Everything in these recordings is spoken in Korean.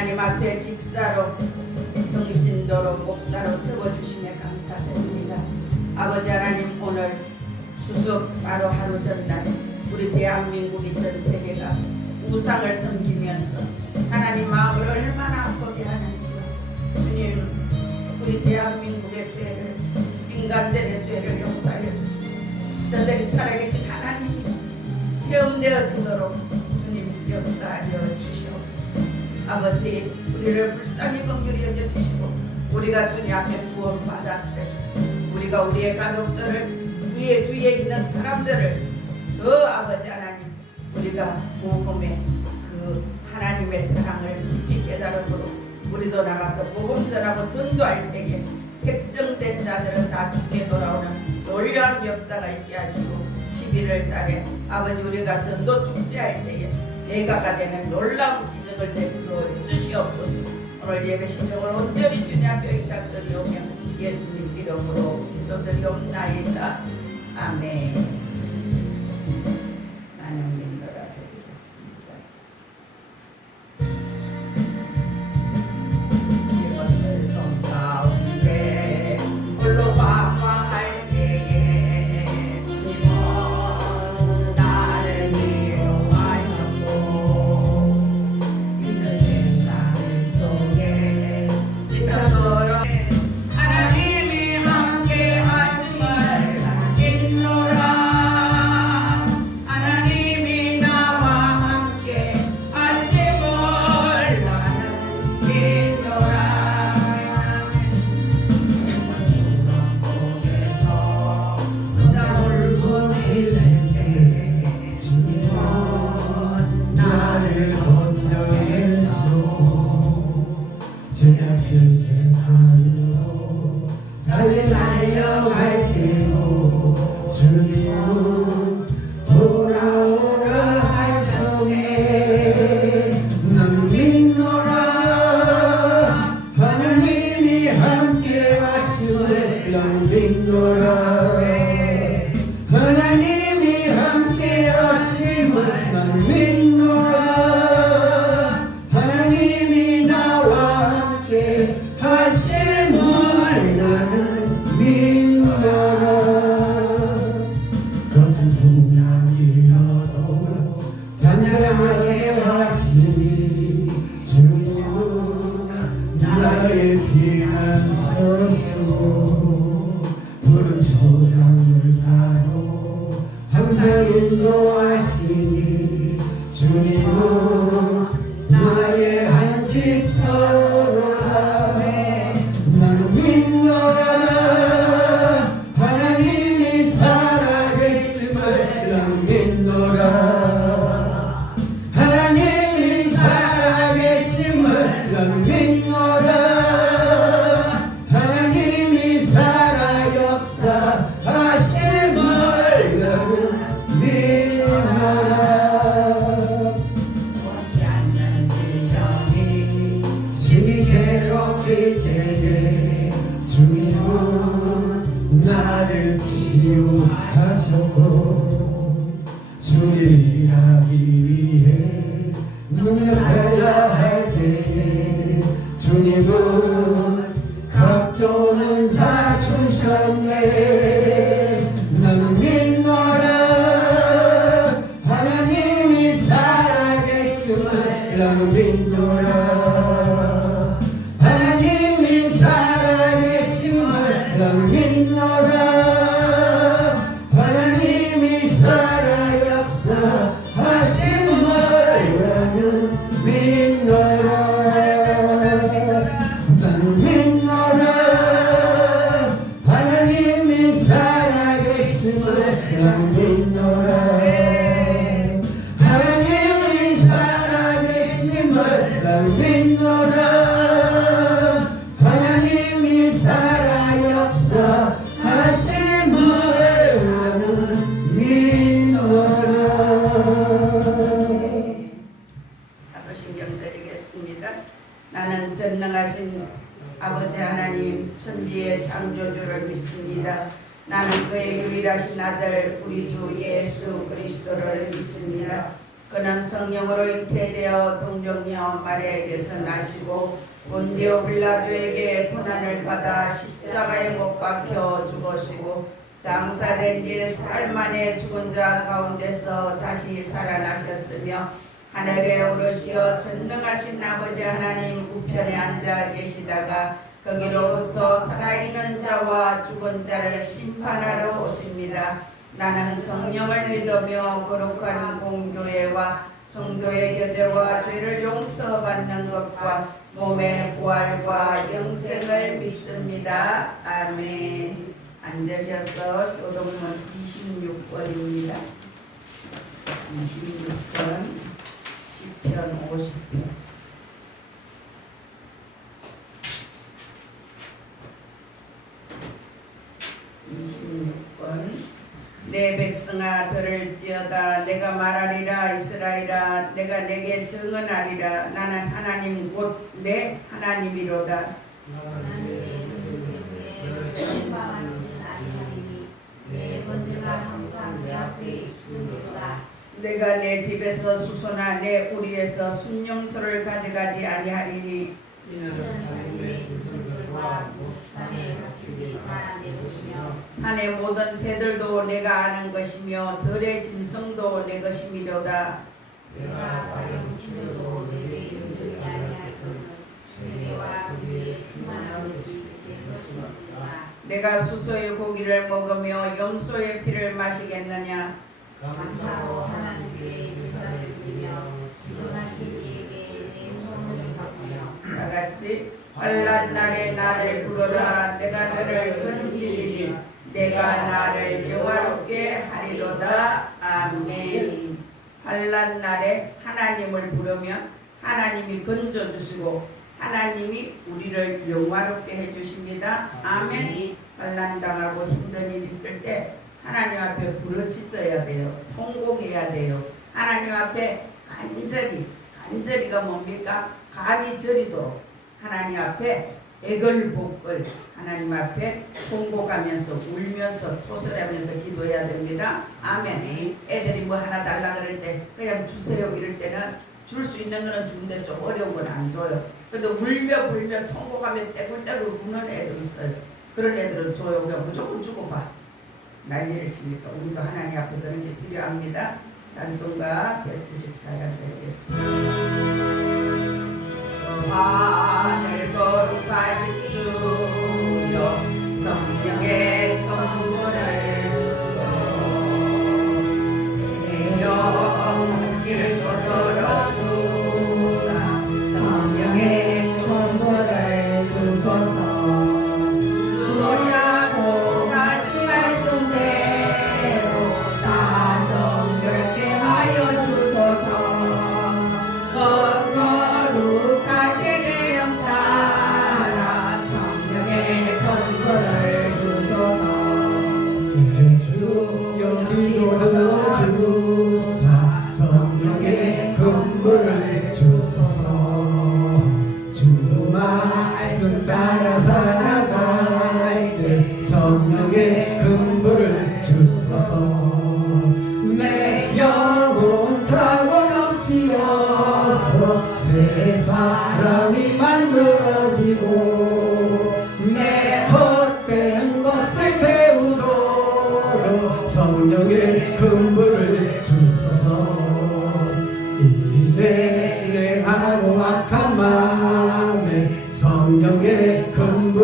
하나님 앞에 집사로 평신도로 목사로 세워주심에 감사드립니다. 아버지 하나님, 오늘 추석 바로 하루 전날 우리 대한민국이 전 세계가 우상을 섬기면서 하나님 마음을 얼마나 아프게 하는지요. 주님, 우리 대한민국의 죄를, 인간들의 죄를 용서해 주시고 저들이 살아계신 하나님이 체험되어지도록 주님 역사하여 주시옵소서. 아버지, 우리를 불쌍히 긍휼히 여겨주시고 우리가 주님 앞에 구원받았듯이 우리가 우리의 가족들을, 우리의 주위에 있는 사람들을 더 아버지 하나님, 우리가 복음의 그 하나님의 사랑을 깊이 깨달음으로 우리도 나가서 복음 전하고 전도할 때에 택정된 자들은 다 죽게 돌아오는 놀라운 역사가 있게 하시고 11월 달에 아버지 우리가 전도 축제할 때에 예가가 되는 놀라운 기적을 베풀어 주시옵소서. 오늘 예배 신청을 온전히 주님 앞에 의탁드리오며 예수님 이름으로 기도드리옵나이다. 아멘. 나는 전능하신 아버지 하나님 천지의 창조주를 믿습니다. 나는 그의 유일하신 아들 우리 주 예수 그리스도를 믿습니다. 그는 성령으로 잉태되어 동정녀 마리아에게서 나시고 본디오 빌라도에게 고난을 받아 십자가에 못 박혀 죽으시고 장사된 지 사흘 만에 죽은 자 가운데서 다시 살아나셨으며 하늘에 오르시어 전능하신 아버지 하나님 우편에 앉아 계시다가 거기로부터 살아있는 자와 죽은 자를 심판하러 오십니다. 나는 성령을 믿으며 거룩한 공교회와 성도의 교제와 죄를 용서받는 것과 몸의 부활과 영생을 믿습니다. 아멘. 앉으셔서 교독문 26번입니다. 26번 시편 50편. 내 백성아 들을지어다. 내가 말하리라. 이스라엘아 내가 내게 증언하리라. 나는 하나님 곧 내 하나님이로다. 내가 내 집에서 수소나 내 우리에서 순념소를 가져가지 아니하리니 산의 모든 새들도 내가 아는 것이며 들의 짐승도 내 것이미로다. 내가 과연 주려도 내게 이르지 아니하소서. 세계와 그의 충만한 것이 내 것이니라. 내가 수소의 고기를 먹으며 염소의 피를 마시겠느냐. 감사로 하나님께 제사를 드리며 지존하신 이에게 내 소원을 바꾸며 다같이 환난 날에 나를 부르라. 내가 너를 건지리니 내가 나를 영화롭게 하리로다. 아멘. 환난 날에 하나님을 부르면 하나님이 건져주시고 하나님이 우리를 영화롭게 해주십니다. 아멘. 환난 당하고 힘든 일 있을 때 하나님 앞에 부르짖어야 돼요. 통곡해야 돼요. 하나님 앞에 간절히가 뭡니까? 간이 저리도록 하나님 앞에 애걸복걸 하나님 앞에 통곡하면서 울면서 토설하면서 기도해야 됩니다. 아멘. 애들이 뭐 하나 달라 그럴 때 그냥 주세요 이럴 때는 줄 수 있는 거는 주는데 좀 어려운 건 안 줘요. 근데 울며 불며 통곡하며 떼굴떼굴 우는 애도 있어요. 그런 애들은 줘요. 그냥 무조건 주고 봐. 난리를 치니까 우리도 하나님 앞에 그런 게 필요합니다. 찬송가 194장 드리겠습니다. 하늘 거룩하신 주여 성령의 건물을 주소서. 영혼을 거들어 주사 성령의 건물을 주소서. 주야 고가신 말씀대로 다 정결케 하여 주소서. 거룩하신 이름 따라 성령의 건물을 주소서. 여기로 들어주사 성령의 건물을 주소서. 주 말씀 따라 살아갈 때 성령의 건물을 주소서. 내 영혼 타고 넘치어서 새 사람이 만들어지고 내 헛된 것을 태우도록 성령의 건물을 주소서. 이내 악하고 악한 마음에 성령의 건물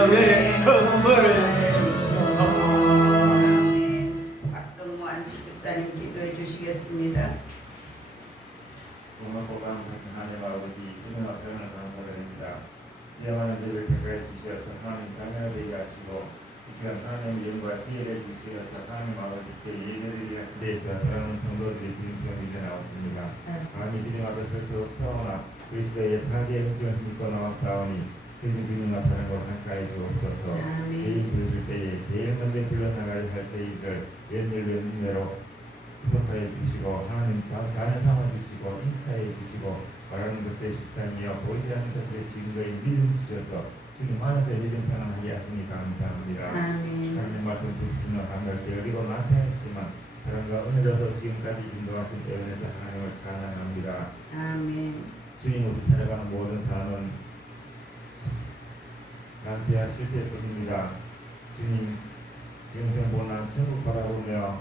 성령의 근본을 주소서. 아멘. 박정무 안수집사님 기도해 주시겠습니다. 고맙고 감사한 하나님 아버지 은혜와 사랑을 감사드립니다. 지혜만한 저희를 택하여 주셔서 하나님 자녀를 되게 하시고 이 시간 하나님의 영과 지혜를 주시어서 하나님 아버지께 예배드리게 하신 데에서 사랑하는 성도들이 주님께 믿어 나왔습니다. 감히 주님 앞에 설 수 없사오나 우리 시대의 사계의 흔적을 믿고 나왔사오니 그신 주님과 사랑으로 가까이 주옵소서. 아멘. 제일 부르실 때에 제일 먼저 불러나가야 할 저희를 웬일로 구속하여 주시고 하나님 자연 삼아 주시고 인차해 주시고 말하는 것들의 실상이여 보이지 않는 것들의 증거에 믿음 주셔서 주님 안에서 믿음 생활하게 하시니 감사합니다. 아멘. 하나님 말씀 부르시는 감격에 여기로 나타났지만 사랑과 은혜로서 지금까지 인도하신 때문에서 하나님을 찬양합니다. 아멘. 주님 없이 살아가는 모든 삶은 낭비와 실패뿐입니다. 주님 영생 본한 천국 바라보며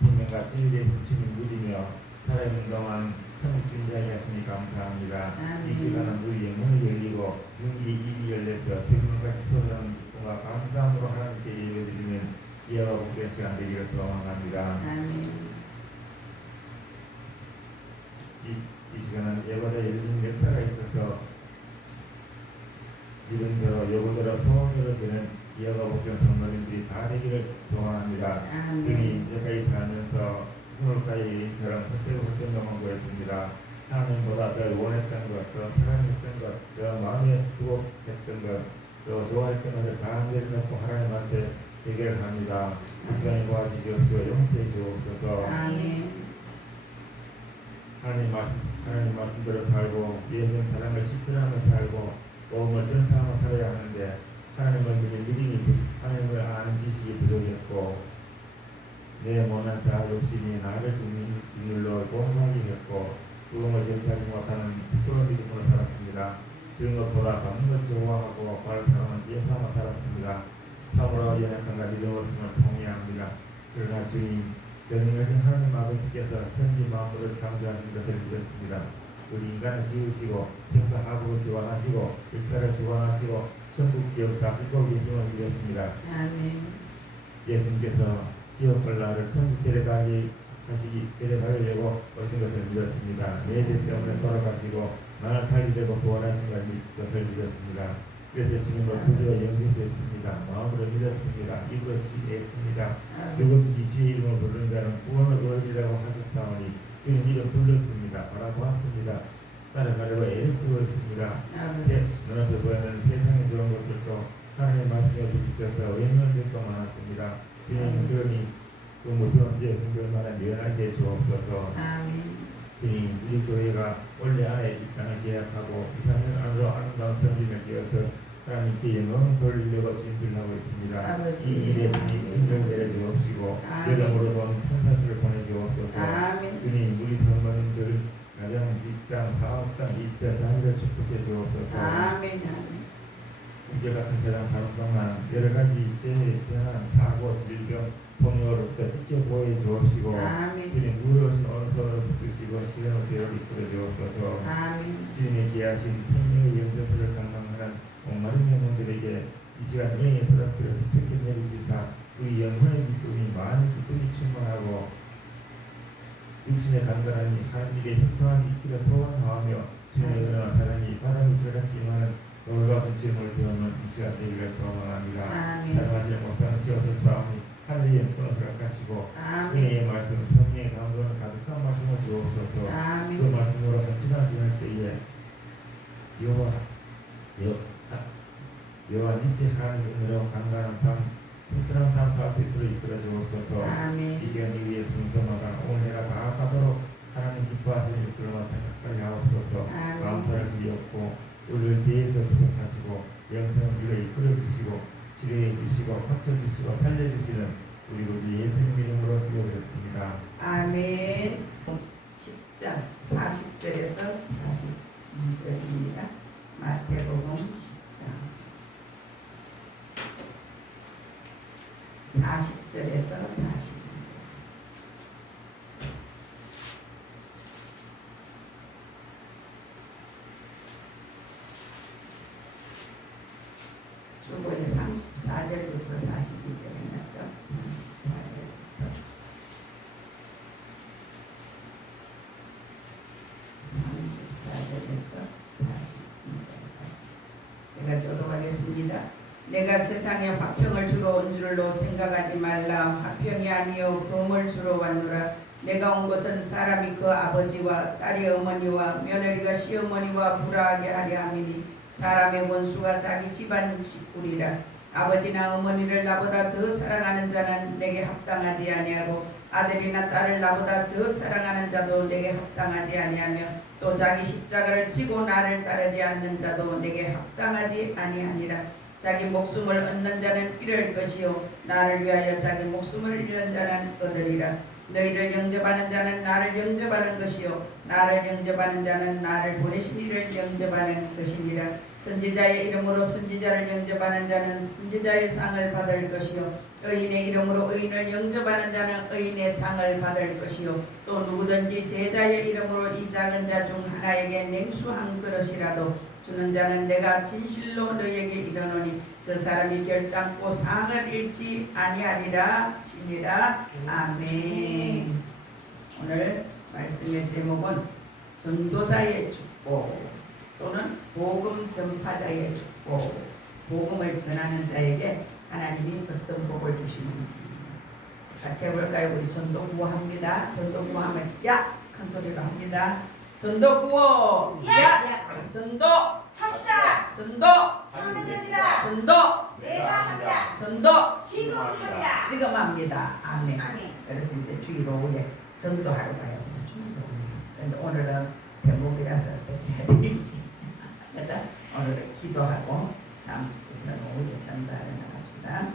생명과 진리의 주님 누리며 살아있는 동안 천국 준비하게 하시니 감사합니다. 아멘. 이 시간은 우리의 문이 열리고 눈이 입이 열려서 생명같이 솟아나는 기쁨과 감사함으로 하나님께 예배드리는 이어가 복된 시간 되기를 소원합니다. 아멘. 이 시간은 예보다 열린 역사가 있어서 믿음대로 예보대로 소원대로 되는 이어가 복된 성도님들이 다 되기를 소원합니다. 아멘. 주님 여기까지 살면서 오늘까지 인처럼 헛되고 경험하였습니다. 하나님보다 더 원했던 것, 더 사랑했던 것, 더 마음에 두고했던 것, 더 좋아했던 것을 다 내려놓고 하나님한테 해결합니다. 불쌍히 도와주시옵시고 용서해 주옵소서. 아멘. 하나님 말씀대로 살고 예전 사랑을 실천하며 살고 복음을 전파하며 살아야 하는데 하나님을 믿는 믿음이 하나님을 아는 지식이 부족했고 내 못난 자아 욕심이 나를 짓눌러 공부하게 했고 복음을 전파하지 못하는 부끄러운 믿음으로 살았습니다. 지은 것보다 받는 것 좋아하고 바른 사람은 예사하며 살았습니다. 참으로 연약함과 믿음 없음을 통해합니다. 그러나 주님 전능하신 하나님 아버지께서 천지 만물을 창조하신 것을 믿었습니다. 우리 인간을 지으시고 생사하복을 지원하시고 역사를 지원하시고 천국 지역 다스리고 계심을 믿었습니다. 아멘. 예수님께서 지옥을 나를 천국 데려가려고 오신 것을 믿었습니다. 내 죄 때문에 돌아가시고 나를 살리려고 부활하신 것을 믿었습니다. 그래서 주님을 구주로 영접했습니다. 마음으로 믿었습니다. 입으로 시했습니다. 누구든지 주의 이름을 부르는 자는 구원을 얻으리라고 하셨사오니 주님 이름 불렀습니다. 바라보았습니다. 따라가려고 애를 쓰고 있습니다. 눈앞에 보이는 세상의 좋은 것들도 하나님의 말씀에 비춰서 외면적도 많았습니다. 주님 그러니 그 무서운 죄의 공격만을 면하게 주옵소서. 아멘. 주님 우리 교회가 원래 안에 이 땅을 계약하고 2-3년 안으로 아름다운 성김을 지어서 하나님께 영광을 돌리려고 준비를 하고 있습니다. 아버지. 이 일에 주님 인정을 내려주옵시고 아멘. 여러모로 돈 천사들을 보내주옵소서. 아멘. 주님 우리 성도님들 가정, 직장, 사업장, 입대, 자녀들 축복해 주옵소서. 아멘. 아멘. 우리 같은 세상 다른 동안 여러 가지 재해, 재난, 사고, 질병, 폭력으로부터 지켜보여 주옵시고 아멘. 주님 무료하신 오른손을 붙드시고 시련을 대로 이끌어 주옵소서. 아멘. 주님이 귀하신 생명의 영접수를 강망하는 목마른 영혼들에게 이 시간 은혜의 소락들을 펴게 내리시사 우리 영혼의 기쁨이 마음의 기쁨이 충만하고 육신의 간절함이 하나님의 형통함이 있기를 소원하며 주님의 은혜와 사랑이 바람이 들어같이 임하는 놀라운 주님을 배우는 이 시간 되기를 소원합니다. 아멘. 사랑하시는 목사는 시험하셨사오니 하늘의 영권을 허락하시고 아멘. 은혜의 말씀, 성령의 감동을 가득한 말씀을 주옵소서. 그 아멘. 말씀으로 한 주간 지날 때에 여호와 니시 하나님의 은혜로 강건한 삶, 튼튼한 삶 살 수 있도록 이끌어 주옵소서. 아멘. 이 시간 이후의 순서마다 오늘 내가 다 가도록 하나님 기뻐하시는 일들만 생각하게 하옵소서. 아멘. 감사를 드리옵고 우리를 죄에서 구속하시고 영생을 우리를 이끌어 주시고 치료해 주시고 고쳐 주시고 살려 주시는 우리 구주 예수님 이름으로 기도드렸습니다. 아멘. 10장 40절에서 42절입니다. 마태복음 10장 40절에서 42절. 내가 세상에 화평을 주러 온 줄로 생각하지 말라. 화평이 아니요 금을 주러 왔노라. 내가 온 것은 사람이 그 아버지와 딸이 어머니와 며느리가 시어머니와 불화하게 하려 함이니 사람의 원수가 자기 집안 식구리라. 아버지나 어머니를 나보다 더 사랑하는 자는 내게 합당하지 아니하고 아들이나 딸을 나보다 더 사랑하는 자도 내게 합당하지 아니하며 또 자기 십자가를 지고 나를 따르지 않는 자도 내게 합당하지 아니하니라. 자기 목숨을 얻는 자는 잃을 것이요 나를 위하여 자기 목숨을 잃는 자는 얻으리라. 너희를 영접하는 자는 나를 영접하는 것이요 나를 영접하는 자는 나를 보내신 이를 영접하는 것이니라. 선지자의 이름으로 선지자를 영접하는 자는 선지자의 상을 받을 것이요 의인의 이름으로 의인을 영접하는 자는 의인의 상을 받을 것이요 또 누구든지 제자의 이름으로 이 작은 자 중 하나에게 냉수 한 그릇이라도 주는 자는 내가 진실로 너희에게 이르노니 그 사람이 결단코 상을 잃지 아니하리라 시니라. 아멘. 오늘 말씀의 제목은 전도자의 축복 또는 복음 전파자의 축복. 복음을 전하는 자에게 하나님이 어떤 복을 주시는지 같이 해볼까요? 우리 전도 구호합니다. 전도 구호하면 야! 큰 소리로 합니다. 전도 구호 야! 전도 합시다. 전도 하면 됩니다. 전도 내가 합니다. 전도 지금 합니다. 지금 합니다. 아멘. 아멘. 그래서 이제 주일 오후에 전도하러 가요. 근데 오늘은 대목이라서 어떻게 해야 되겠지. 그래서 오늘은 기도하고 다음 주부터는 오후에 전도하러 나갑시다.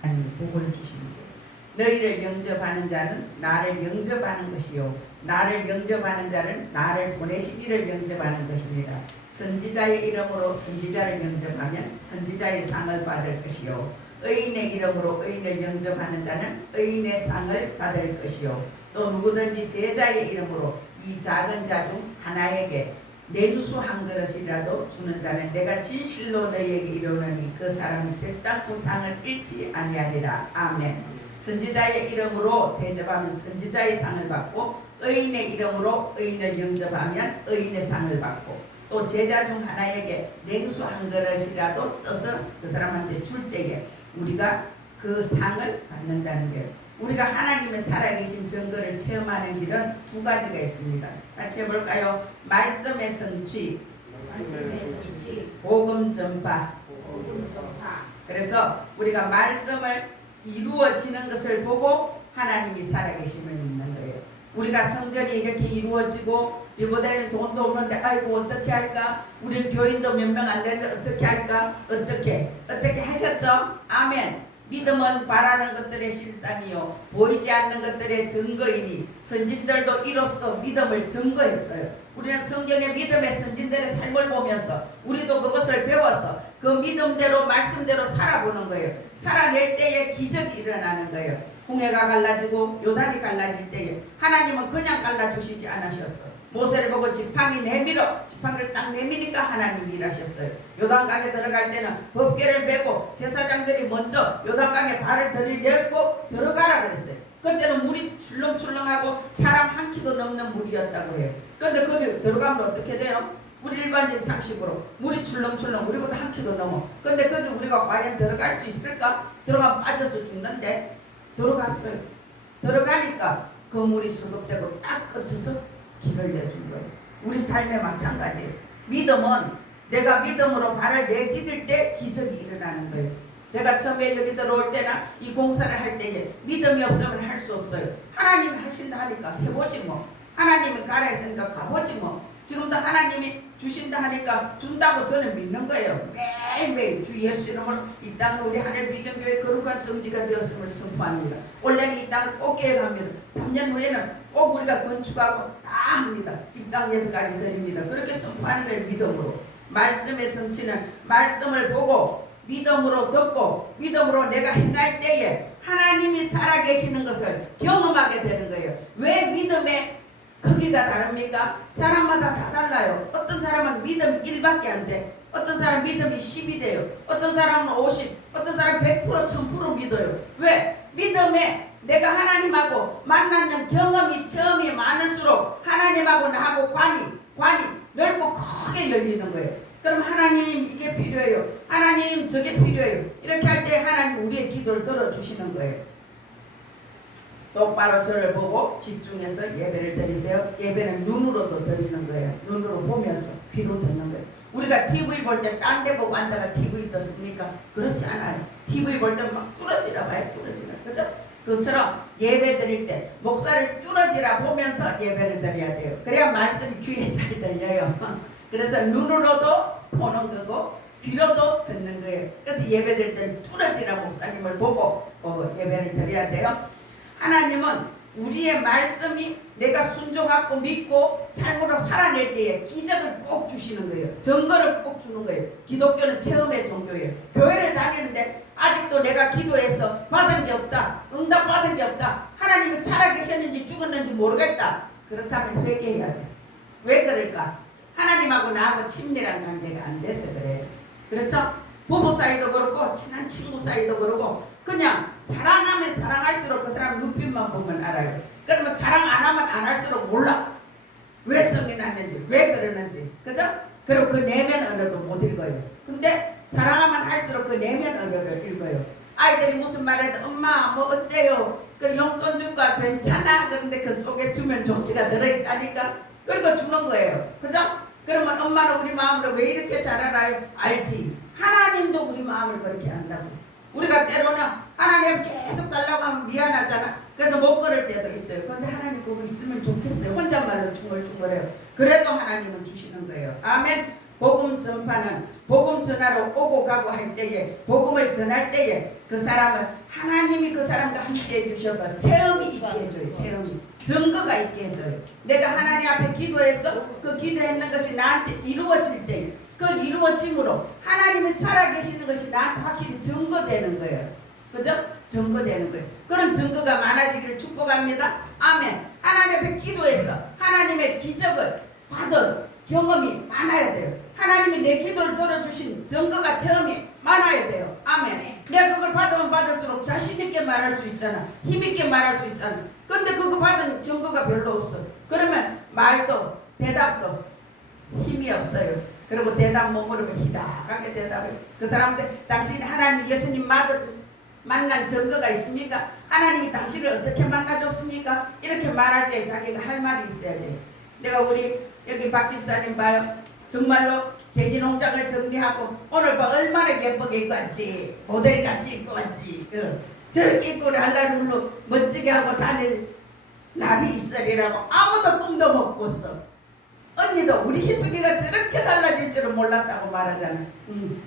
하나님 복을 주시는 거예요. 너희를 영접하는 자는 나를 영접하는 것이요 나를 영접하는 자는 나를 보내신 이를 영접하는 것입니다. 선지자의 이름으로 선지자를 영접하면 선지자의 상을 받을 것이요 의인의 이름으로 의인을 영접하는 자는 의인의 상을 받을 것이요 또 누구든지 제자의 이름으로 이 작은 자 중 하나에게 냉수 한 그릇이라도 주는 자는 내가 진실로 너희에게 이르노니 그 사람이 결단코 상을 잃지 아니하리라. 아멘. 선지자의 이름으로 대접하면 선지자의 상을 받고 의인의 이름으로 의인을 영접하면 의인의 상을 받고 또 제자 중 하나에게 냉수 한 그릇이라도 떠서 그 사람한테 줄 때에 우리가 그 상을 받는다는 거예요. 우리가 하나님의 살아계신 증거를 체험하는 길은 두 가지가 있습니다. 같이 해볼까요? 말씀의 성취, 말씀의 성취, 복음 전파. 복음 전파. 그래서 우리가 말씀을 이루어지는 것을 보고 하나님이 살아계심을 믿는 거예요. 우리가 성전이 이렇게 이루어지고 이보다는 돈도 없는데 아이고 어떻게 할까? 우리 교인도 몇 명 안 되는데 어떻게 할까? 어떻게 하셨죠? 아멘. 믿음은 바라는 것들의 실상이요 보이지 않는 것들의 증거이니 선진들도 이로써 믿음을 증거했어요. 우리는 성경의 믿음의 선진들의 삶을 보면서 우리도 그것을 배워서 그 믿음대로 말씀대로 살아보는 거예요. 살아낼 때에 기적이 일어나는 거예요. 홍해가 갈라지고 요단이 갈라질 때에 하나님은 그냥 갈라주시지 않으셨어. 모세를 보고 지팡이 내밀어 지팡이를 딱 내미니까 하나님이 일하셨어요. 요단강에 들어갈 때는 법궤를 메고 제사장들이 먼저 요단강에 발을 들이내고 들어가라 그랬어요. 그때는 물이 출렁출렁하고 사람 한 키도 넘는 물이었다고 해요. 근데 거기 들어가면 어떻게 돼요? 우리 일반적인 상식으로 물이 출렁출렁 우리보다 한 키도 넘어. 근데 거기 우리가 과연 들어갈 수 있을까? 들어가면 빠져서 죽는데 들어갔어요. 들어가니까 그 물이 수급되고 딱 거쳐서 길을 내준 거예요. 우리 삶에 마찬가지예요. 믿음은 내가 믿음으로 발을 내디딜 때 기적이 일어나는 거예요. 제가 처음에 여기 들어올 때나 이 공사를 할 때에 믿음이 없으면 할 수 없어요. 하나님이 하신다 하니까 해보지 뭐. 하나님이 가라 했으니까 가보지 뭐. 지금도 하나님이 주신다 하니까 준다고 저는 믿는 거예요. 매일매일 주 예수 이름으로 이 땅을 우리 하늘비전교회 거룩한 성지가 되었음을 선포합니다. 원래는 이 땅을 꼭 계획합니다. 3년 후에는 꼭 우리가 건축하고 다 합니다. 이 땅 예배까지 드립니다. 그렇게 선포하는 거예요. 믿음으로. 말씀의 성취는 말씀을 보고 믿음으로 듣고 믿음으로 내가 행할 때에 하나님이 살아계시는 것을 경험하게 되는 거예요. 왜 믿음의 크기가 다릅니까? 사람마다 다 달라요. 어떤 사람은 믿음이 1밖에 안 돼. 어떤 사람 믿음이 10이 돼요. 어떤 사람은 50, 어떤 사람은 100%, 1000% 믿어요. 왜? 믿음에 내가 하나님하고 만나는 경험이 처음이 많을수록 하나님하고 나하고 관이 넓고 크게 열리는 거예요. 그럼 하나님 이게 필요해요. 하나님 저게 필요해요. 이렇게 할 때 하나님 우리의 기도를 들어주시는 거예요. 똑바로 저를 보고 집중해서 예배를 드리세요. 예배는 눈으로도 드리는 거예요. 눈으로 보면서 귀로 듣는 거예요. 우리가 TV 볼 때 딴 데 보고 앉아가 TV 듣습니까? 그렇지 않아요. TV 볼 때 막 뚫어지라 봐요. 뚫어지라. 그죠? 그처럼 예배 드릴 때 목사를 뚫어지라 보면서 예배를 드려야 돼요. 그래야 말씀이 귀에 잘 들려요. 그래서 눈으로도 보는 거고 귀로도 듣는 거예요. 그래서 예배 드릴 때는 뚫어지라 목사님을 보고 예배를 드려야 돼요. 하나님은 우리의 말씀이 내가 순종하고 믿고 삶으로 살아낼 때에 기적을 꼭 주시는 거예요. 증거를 꼭 주는 거예요. 기독교는 체험의 종교예요. 교회를 다니는데 아직도 내가 기도해서 받은 게 없다. 응답 받은 게 없다. 하나님이 살아계셨는지 죽었는지 모르겠다. 그렇다면 회개해야 돼. 왜 그럴까? 하나님하고 나하고 친밀한 관계가 안 돼서 그래요. 그렇죠? 부부 사이도 그렇고 친한 친구 사이도 그렇고 그냥 사랑하면 사랑할수록 그 사람 눈빛만 보면 알아요. 그러면 사랑 안 하면 안 할수록 몰라. 왜 성이 났는지 왜 그러는지. 그죠? 그리고 그 내면 언어도 못 읽어요. 근데 사랑하면 할수록 그 내면 언어를 읽어요. 아이들이 무슨 말해도 엄마 뭐 어째요? 그 용돈 줄까 괜찮아? 그런데 그 속에 주면 조치가 들어있다니까. 그러니까 주는 거예요. 그죠? 그러면 엄마는 우리 마음으로 왜 이렇게 잘 알아요? 알지. 하나님도 우리 마음을 그렇게 안다고. 우리가 때로는 하나님 계속 달라고 하면 미안하잖아. 그래서 못 걸을 때도 있어요. 그런데 하나님 그거 있으면 좋겠어요. 혼잣말로 중얼중얼해요. 그래도 하나님은 주시는 거예요. 아멘. 복음 전파는 복음 전하러 오고 가고 할 때에 복음을 전할 때에 그 사람은 하나님이 그 사람과 함께 해주셔서 체험이 있게 해줘요. 체험이. 증거가 있게 해줘요. 내가 하나님 앞에 기도해서 그 기도했는 것이 나한테 이루어질 때에 그 이루어짐으로 하나님이 살아계시는 것이 나한테 확실히 증거되는 거예요. 그죠? 증거되는 거예요. 그런 증거가 많아지기를 축복합니다. 아멘. 하나님 앞에 기도해서 하나님의 기적을 받은 경험이 많아야 돼요. 하나님이 내 기도를 들어주신 증거가 체험이 많아야 돼요. 아멘. 내가 그걸 받으면 받을수록 자신 있게 말할 수 있잖아. 힘 있게 말할 수 있잖아. 근데 그거 받은 증거가 별로 없어. 그러면 말도 대답도 힘이 없어요. 그리고 대답 못 물으면 희다하게 대답을. 그 사람들 당신이 하나님 예수님 만난 증거가 있습니까? 하나님이 당신을 어떻게 만나줬습니까? 이렇게 말할 때 자기가 할 말이 있어야 돼요. 내가 우리 여기 박 집사님 봐요. 정말로 돼지 농장을 정리하고 오늘 봐 얼마나 예쁘게 입고 왔지. 모델같이 입고 왔지. 저렇게 입고 할날로 멋지게 하고 다닐 날이 있으리라고 아무도 꿈도 못 꿨어. 언니도 우리 희숙이가 저렇게 달라질 줄은 몰랐다고 말하잖아.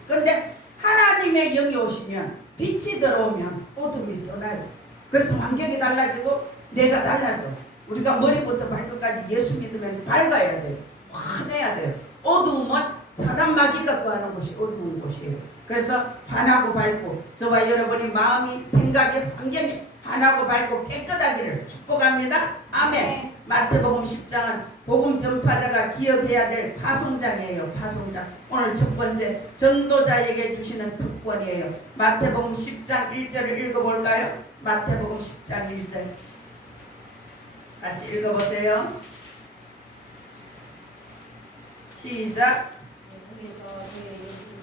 그런데 하나님의 영이 오시면 빛이 들어오면 어둠이 떠나요. 그래서 환경이 달라지고 내가 달라져. 우리가 머리부터 발끝까지 예수 믿으면 밝아야 돼요. 환해야 돼요. 어두움은 사단 마귀가 거하는 곳이 어두운 곳이에요. 그래서 환하고 밝고 저와 여러분이 마음이 생각이 환경이 환하고 밝고 깨끗하기를 축복합니다. 아멘. 마태복음 10장은 복음 전파자가 기억해야 될 파송장이에요. 파송장. 오늘 첫 번째 전도자에게 주시는 특권이에요. 마태복음 10장 1절을 읽어볼까요? 마태복음 10장 1절 같이 읽어보세요. 시작. 예수께서 그의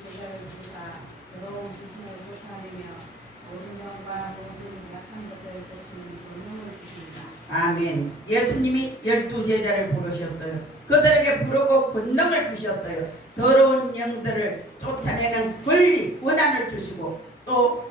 제자를 부르사 더러운 귀신을 쫓아내며 모든 병과 모든 약한 것을 고치는 권능을 주신다. 아멘. 예수님이 12제자를 부르셨어요. 그들에게 부르고 권능을 주셨어요. 더러운 영들을 쫓아내는 권리, 권한을 주시고 또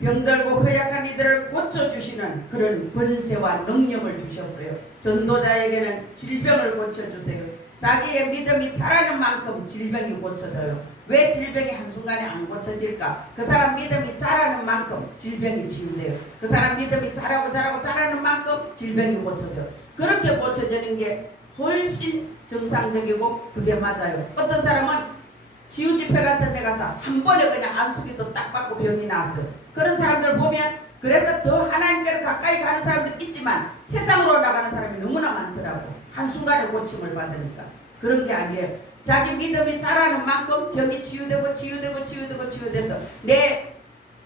병들고 허약한 이들을 고쳐주시는 그런 권세와 능력을 주셨어요. 전도자에게는 질병을 고쳐주세요. 자기의 믿음이 자라는 만큼 질병이 고쳐져요. 왜 질병이 한순간에 안 고쳐질까? 그 사람 믿음이 자라는 만큼 질병이 치유돼요. 그 사람 믿음이 자라는 만큼 질병이 고쳐져요. 그렇게 고쳐지는 게 훨씬 정상적이고 그게 맞아요. 어떤 사람은 치유집회 같은 데 가서 한 번에 그냥 안수기도 딱 받고 병이 나왔어요. 그런 사람들 보면 그래서 더 하나님께로 가까이 가는 사람도 있지만 세상으로 나가는 사람이 너무나 많더라고. 한순간에 고침을 받으니까. 그런 게 아니에요. 자기 믿음이 자라는 만큼 병이 치유돼서 내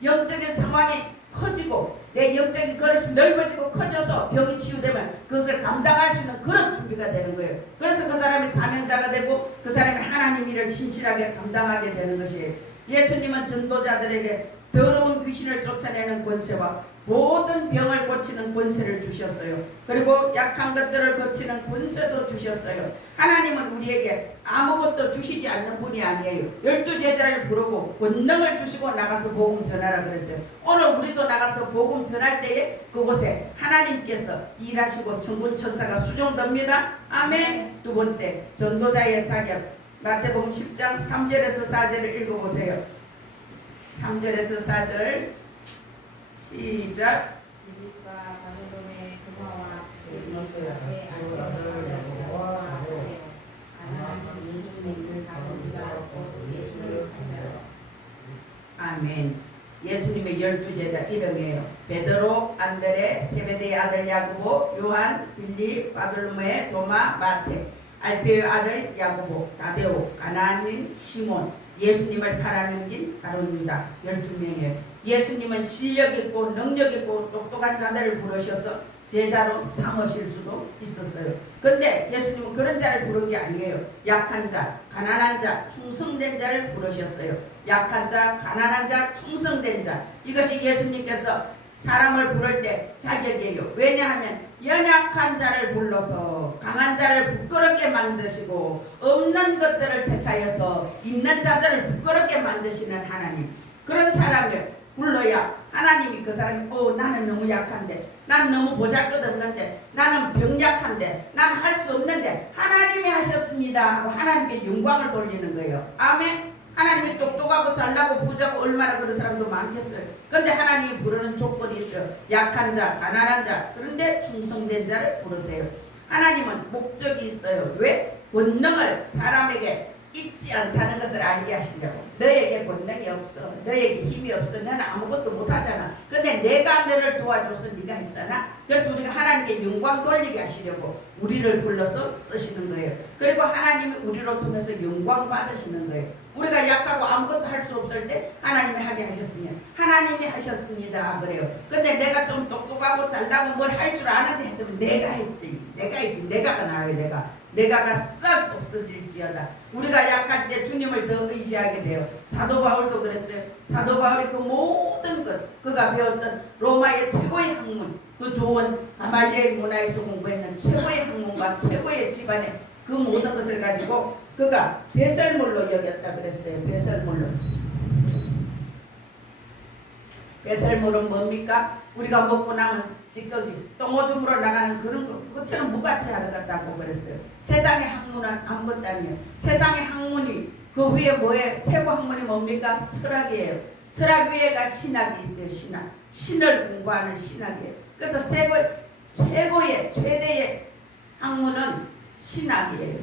영적인 상황이 커지고 내 영적인 그릇이 넓어지고 커져서 병이 치유되면 그것을 감당할 수 있는 그런 준비가 되는 거예요. 그래서 그 사람이 사명자가 되고 그 사람이 하나님 일을 신실하게 감당하게 되는 것이에요. 예수님은 전도자들에게 더러운 귀신을 쫓아내는 권세와 모든 병을 고치는 권세를 주셨어요. 그리고 약한 것들을 고치는 권세도 주셨어요. 하나님은 우리에게 아무것도 주시지 않는 분이 아니에요. 12제자를 부르고 권능을 주시고 나가서 복음 전하라 그랬어요. 오늘 우리도 나가서 복음 전할 때에 그곳에 하나님께서 일하시고 천군 천사가 수종됩니다. 아멘. 두 번째, 전도자의 자격. 마태복음 10장 3절에서 4절을 읽어보세요. 3절에서 4절 시작. 빌립과 바벨론의 금화와 스리마테 안데와 가나안 예수님을 자기가 곧 예수를 판자로. 아멘. 예수님의 12제자 이름이에요. 베드로, 안드레, 세베대의 아들 야고보, 요한, 빌립, 바돌로메, 도마, 마태, 알페의 아들 야고보, 다데오, 가나안인 시몬, 예수님을 팔아넘긴 가룟 유다. 12명이에요. 예수님은 실력 있고 능력 있고 똑똑한 자들을 부르셔서 제자로 삼으실 수도 있었어요. 근데 예수님은 그런 자를 부른 게 아니에요. 약한 자, 가난한 자, 충성된 자를 부르셨어요. 약한 자, 가난한 자, 충성된 자. 이것이 예수님께서 사람을 부를 때 자격이에요. 왜냐하면 연약한 자를 불러서 강한 자를 부끄럽게 만드시고 없는 것들을 택하여서 있는 자들을 부끄럽게 만드시는 하나님. 그런 사람을 불러야 하나님이 그 사람이 나는 너무 약한데, 난 너무 보잘것없는데, 나는 병약한데, 나는 할 수 없는데 하나님이 하셨습니다 하고 하나님께 영광을 돌리는 거예요. 아멘. 하나님이 똑똑하고 잘나고 부자고 얼마나 그런 사람도 많겠어요. 그런데 하나님이 부르는 조건이 있어요. 약한 자, 가난한 자, 그런데 충성된 자를 부르세요. 하나님은 목적이 있어요. 왜? 권능을 사람에게 있지 않다는 것을 알게 하시려고. 너에게 권능이 없어, 너에게 힘이 없어, 너는 아무것도 못하잖아. 근데 내가 너를 도와줘서 네가 했잖아. 그래서 우리가 하나님께 영광 돌리게 하시려고 우리를 불러서 쓰시는 거예요. 그리고 하나님이 우리로 통해서 영광 받으시는 거예요. 우리가 약하고 아무것도 할 수 없을 때 하나님이 하게 하셨으면 하나님이 하셨습니다 그래요. 근데 내가 좀 똑똑하고 잘나고 뭘 할 줄 아는데 했으면 내가 했지. 내가가 나아요. 내가가 싹 없어질지어다. 우리가 약할 때 주님을 더 의지하게 돼요. 사도 바울도 그랬어요. 사도 바울이 그 모든 것, 그가 배웠던 로마의 최고의 학문, 그 좋은 가말리엘 문화에서 공부했는 최고의 학문과 최고의 집안의 그 모든 것을 가지고 그가 배설물로 여겼다 그랬어요. 배설물은 뭡니까? 우리가 먹고 남은 찌꺼기, 똥오줌으로 나가는 그런 거, 그것처럼 무가치 하는 것 같다고 그랬어요. 세상의 학문은 아무것도 아니에요. 세상의 학문이 그 위에 뭐예요? 최고 학문이 뭡니까? 철학이에요. 철학 위에가 신학이 있어요. 신을 공부하는 신학이에요. 그래서 최고의 최대의 학문은 신학이에요.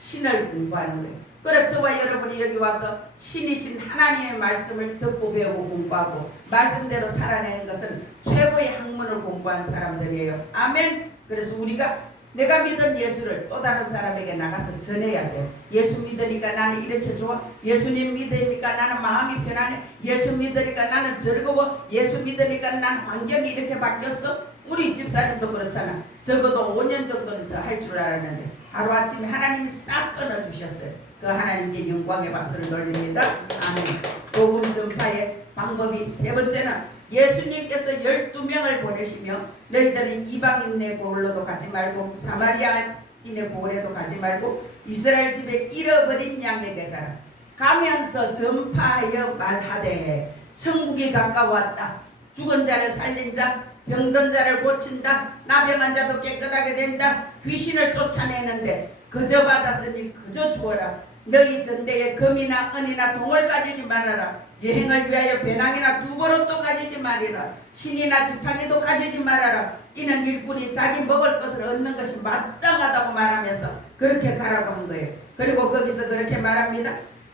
신을 공부하는 거예요. 그래 저와 여러분이 여기 와서 신이신 하나님의 말씀을 듣고 배우고 공부하고 말씀대로 살아내는 것은 최고의 학문을 공부한 사람들이에요. 아멘. 그래서 우리가 내가 믿은 예수를 또 다른 사람에게 나가서 전해야 돼요. 예수 믿으니까 나는 이렇게 좋아. 예수님 믿으니까 나는 마음이 편안해. 예수 믿으니까 나는 즐거워. 예수 믿으니까 난 환경이 이렇게 바뀌었어. 우리 집사님도 그렇잖아. 적어도 5년 정도는 더 할 줄 알았는데 하루아침에 하나님이 싹 끊어주셨어요. 그 하나님께 영광의 박수를 돌립니다. 아멘. 복음 전파의 방법이 세 번째는 예수님께서 12명을 보내시며 너희들은 이방인의 고을로도 가지 말고 사마리아인의 고을에도 가지 말고 이스라엘 집에 잃어버린 양에게 가라. 가면서 전파하여 말하되 천국이 가까웠다. 죽은 자를 살린 자, 병든 자를 고친다. 나병한 자도 깨끗하게 된다. 귀신을 쫓아내는데 그저 받았으니 그저 주어라. 너희 전대에 금이나 은이나 동을 가지지 말아라. 여행을 위하여 배낭이나 두보릇도 가지지 말아라. 신이나 지팡이도 가지지 말아라. 이는 일꾼이 자기 먹을 것을 얻는 것이 마땅하다고 말하면서 그렇게 가라고 한 거예요. 그리고 거기서 그렇게 말합니다.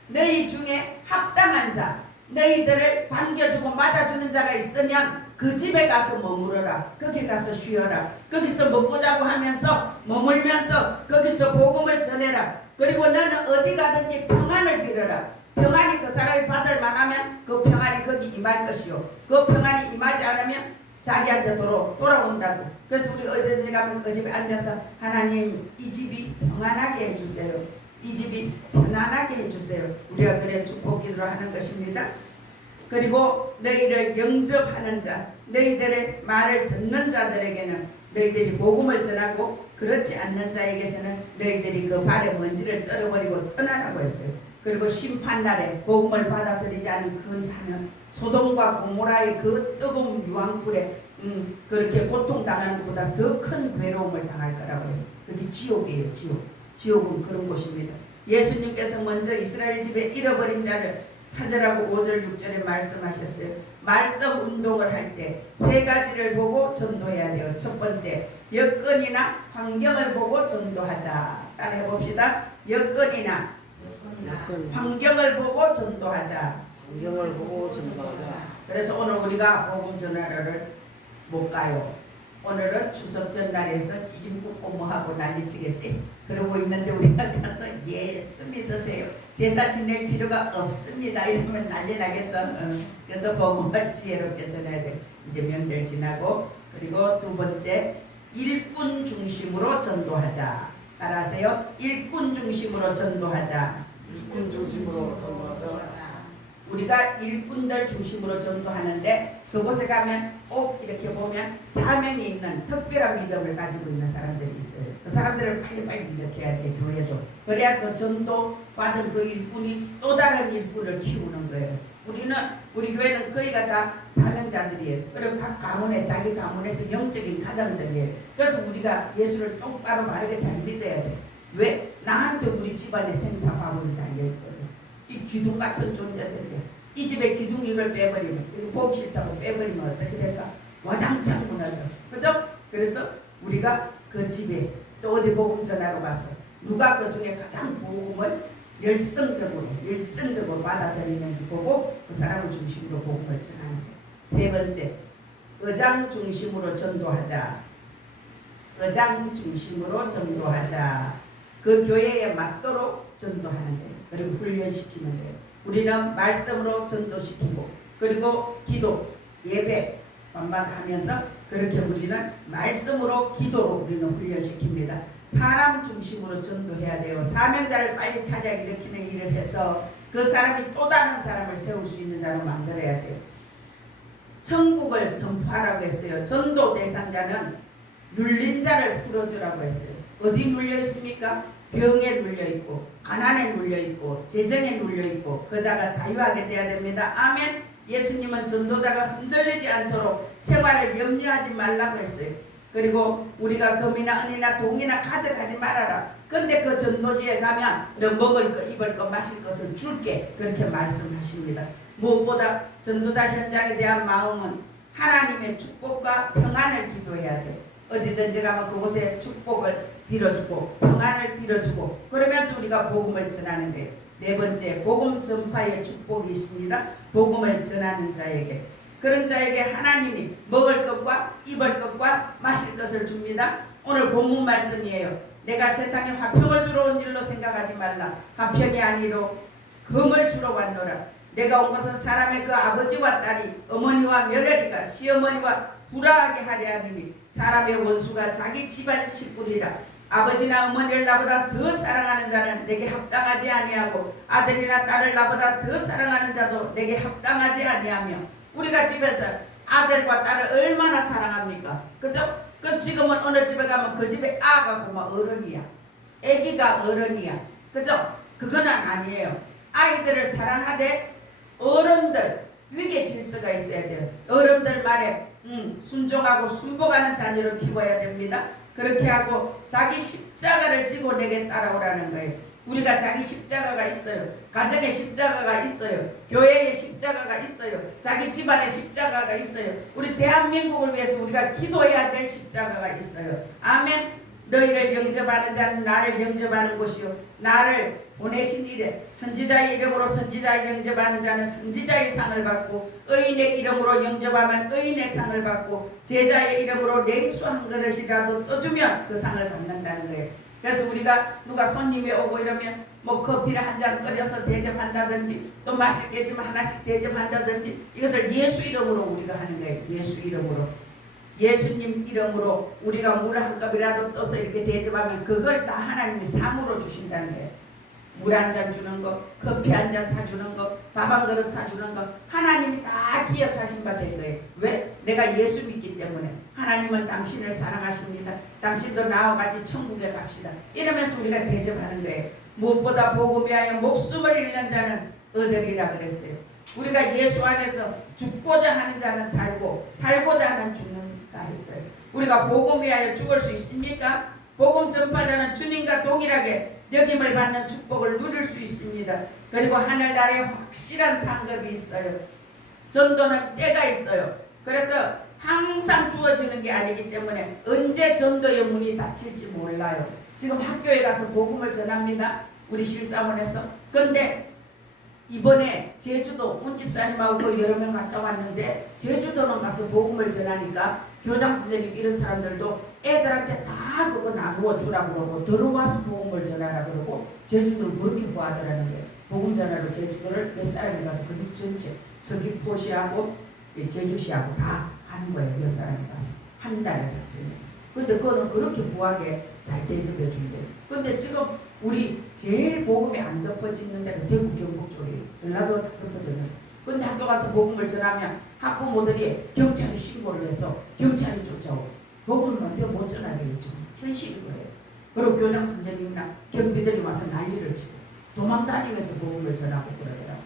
너희 중에 합당한 자, 너희들을 반겨주고 맞아주는 자가 있으면 그 집에 가서 머무르라. 거기 가서 쉬어라. 거기서 먹고 자고 하면서 머물면서 거기서 복음을 전해라. 그리고 너는 어디 가든지 평안을 빌어라. 이르라. 평안이 그 사람이 받을 만하면 그 평안이 거기 임할 것이요. 그 평안이 임하지 않으면 자기한테 돌아온다고. 그래서 우리 어디든지 가면 그 집에 앉아서 하나님 이 집이 평안하게 해주세요. 이 집이 편안하게 해주세요. 우리가 그래 축복 기도를 하는 것입니다. 그리고 너희를 영접하는 자, 너희들의 말을 듣는 자들에게는 너희들이 복음을 전하고 그렇지 않는 자에게서는 너희들이 그 발의 먼지를 떨어버리고 떠나라고 했어요. 그리고 심판날에 복음을 받아들이지 않은 그 자는 소돔과 고모라의 그 뜨거운 유황불에 그렇게 고통당하는 것보다 더 큰 괴로움을 당할 거라고 그랬어요. 그게 지옥이에요. 지옥은 그런 곳입니다. 예수님께서 먼저 이스라엘 집에 잃어버린 자를 찾으라고 5절 6절에 말씀하셨어요. 말씀 운동을 할 때 세 가지를 보고 전도해야 돼요. 첫 번째, 여건이나 환경을 보고 전도하자. 따라해 봅시다. 여건이나 환경을 보고 전도하자. 환경을 보고 전도하자. 그래서 오늘 우리가 복음 전하러를 못 가요. 오늘은 추석 전날에서 찌짐 굽고 뭐하고 난리치겠지. 그러고 있는데 우리가 가서 예수 믿으세요. 제사 지낼 필요가 없습니다. 이러면 난리 나겠죠. 그래서 복음을 지혜롭게 전해야 돼. 이제 명절 지나고. 그리고 두 번째, 일꾼 중심으로 전도하자. 따라하세요. 일꾼 중심으로 전도하자. 일꾼 중심으로 전도하자. 우리가 일꾼들 중심으로 전도하는데 그곳에 가면 꼭 이렇게 보면 사명이 있는 특별한 믿음을 가지고 있는 사람들이 있어요. 그 사람들을 빨리빨리 일으켜야 돼. 교회도. 그래야 그 전도 받은 그 일꾼이 또 다른 일꾼을 키우는 거예요. 우리 교회는 거의가 다 사명자들이에요. 그리고 각 가문에 자기 가문에서 영적인 가장들이에요. 그래서 우리가 예수를 똑바로 바르게 잘 믿어야 돼. 왜? 나한테 우리 집안에 생사화복이 달려있거든. 이 기둥 같은 존재들이야. 이 집에 기둥이 이걸 빼버리면, 이거 보기 싫다고 빼버리면 어떻게 될까? 와장창 무너져. 그죠? 그래서 우리가 그 집에 또 어디 복음 전하러 갔어. 누가 그 중에 가장 복음을 열정적으로 받아들이는지 보고 그 사람을 중심으로 복음을 전하는 거예요. 세 번째, 의장 중심으로 전도하자. 의장 중심으로 전도하자. 그 교회에 맞도록 전도하는 거예요. 그리고 훈련시키는 거예요. 우리는 말씀으로 전도시키고 그리고 기도, 예배 반반하면서 그렇게 우리는 말씀으로 기도로 우리는 훈련시킵니다. 사람 중심으로 전도해야 돼요. 사명자를 빨리 찾아 일으키는 일을 해서 그 사람이 또 다른 사람을 세울 수 있는 자로 만들어야 돼요. 천국을 선포하라고 했어요. 전도 대상자는 눌린 자를 풀어주라고 했어요. 어디 눌려 있습니까? 병에 눌려있고 가난에 눌려있고 재정에 눌려있고 그 자가 자유하게 돼야 됩니다. 아멘. 예수님은 전도자가 흔들리지 않도록 생활을 염려하지 말라고 했어요. 그리고 우리가 금이나 은이나 동이나 가져가지 말아라. 근데 그 전도지에 가면 너 먹을 거 입을 거 마실 것을 줄게. 그렇게 말씀하십니다. 무엇보다 전도자 현장에 대한 마음은 하나님의 축복과 평안을 기도해야 돼. 어디든지 가면 그곳에 축복을 빌어주고 평안을 빌어주고 그러면서 우리가 복음을 전하는 거예요. 네 번째, 복음 전파의 축복이 있습니다. 복음을 전하는 자에게, 그런 자에게 하나님이 먹을 것과 입을 것과 마실 것을 줍니다. 오늘 본문 말씀이에요. 내가 세상에 화평을 주러 온 줄로 생각하지 말라. 화평이 아니로 금을 주러 왔노라. 내가 온 것은 사람의 그 아버지와 딸이 어머니와 며느리가 시어머니와 불화하게 하려 하리니 사람의 원수가 자기 집안 식구리라. 아버지나 어머니를 나보다 더 사랑하는 자는 내게 합당하지 아니하고 아들이나 딸을 나보다 더 사랑하는 자도 내게 합당하지 아니하며. 우리가 집에서 아들과 딸을 얼마나 사랑합니까? 그죠? 그 지금은 어느 집에 가면 그 집에 아가 그만 어른이야. 애기가 어른이야. 그죠? 그건 아니에요. 아이들을 사랑하되 어른들 위계 질서가 있어야 돼요. 어른들 말에 순종하고 순복하는 자녀를 키워야 됩니다. 그렇게 하고 자기 십자가를 지고 내게 따라오라는 거예요. 우리가 자기 십자가가 있어요. 가정에 십자가가 있어요. 교회에 십자가가 있어요. 자기 집안에 십자가가 있어요. 우리 대한민국을 위해서 우리가 기도해야 될 십자가가 있어요. 아멘. 너희를 영접하는 자는 나를 영접하는 것이요 나를 보내신 이래 선지자의 이름으로 선지자를 영접하는 자는 선지자의 상을 받고 의인의 이름으로 영접하면 의인의 상을 받고 제자의 이름으로 냉수 한 그릇이라도 떠주면 그 상을 받는다는 거예요. 그래서 우리가 누가 손님이 오고 이러면 뭐 커피를 한 잔 끓여서 대접한다든지 또 맛있게 있으면 하나씩 대접한다든지 이것을 예수 이름으로 우리가 하는 거예요. 예수 이름으로. 예수님 이름으로 우리가 물 한 컵이라도 떠서 이렇게 대접하면 그걸 다 하나님이 상으로 주신다는 거예요. 물 한 잔 주는 거, 커피 한 잔 사주는 거, 밥 한 그릇 사주는 거 하나님이 다 기억하신 바 된 거예요. 왜? 내가 예수 믿기 때문에. 하나님은 당신을 사랑하십니다. 당신도 나와 같이 천국에 갑시다. 이러면서 우리가 대접하는 거예요. 무엇보다 복음 위하여 목숨을 잃는 자는 얻으리라 그랬어요. 우리가 예수 안에서 죽고자 하는 자는 살고 살고자 하는 죽는다 했어요. 우리가 복음 위하여 죽을 수 있습니까? 복음 전파자는 주님과 동일하게 여김을 받는 축복을 누릴 수 있습니다. 그리고 하늘나라에 확실한 상급이 있어요. 전도는 때가 있어요. 그래서 항상 주어지는 게 아니기 때문에 언제 전도의 문이 닫힐지 몰라요. 지금 학교에 가서 복음을 전합니다. 우리 실사원에서. 근데 이번에 제주도 운집사님하고 여러 명 갔다 왔는데 제주도는 가서 복음을 전하니까 교장 선생님 이런 사람들도 애들한테 다 그거 나누어 주라고 그러고 들어와서 복음을 전하라 그러고 제주도를 그렇게 보아하더라는 거예요. 복음 전하러 제주도를 몇 사람이 가서 그 전체 서귀포시하고 제주시하고 다 하는 거예요. 몇 사람이 가서 한 달을 작정해서. 근데 그거는 그렇게 부하게 잘 대접해 준대요. 근데 지금 우리 제일 복음이 안 덮어지는 데가 대구 경북 쪽이에요. 전라도 다 덮어졌는데. 근데 학교 가서 복음을 전하면 학부모들이 경찰이 신고를 해서 경찰이 쫓아오고 복음을 완전 못 전하게 했죠. 현실이 그래요. 그리고 교장 선생님이나 경비들이 와서 난리를 치고 도망다니면서 복음을 전하고 그러더라고요.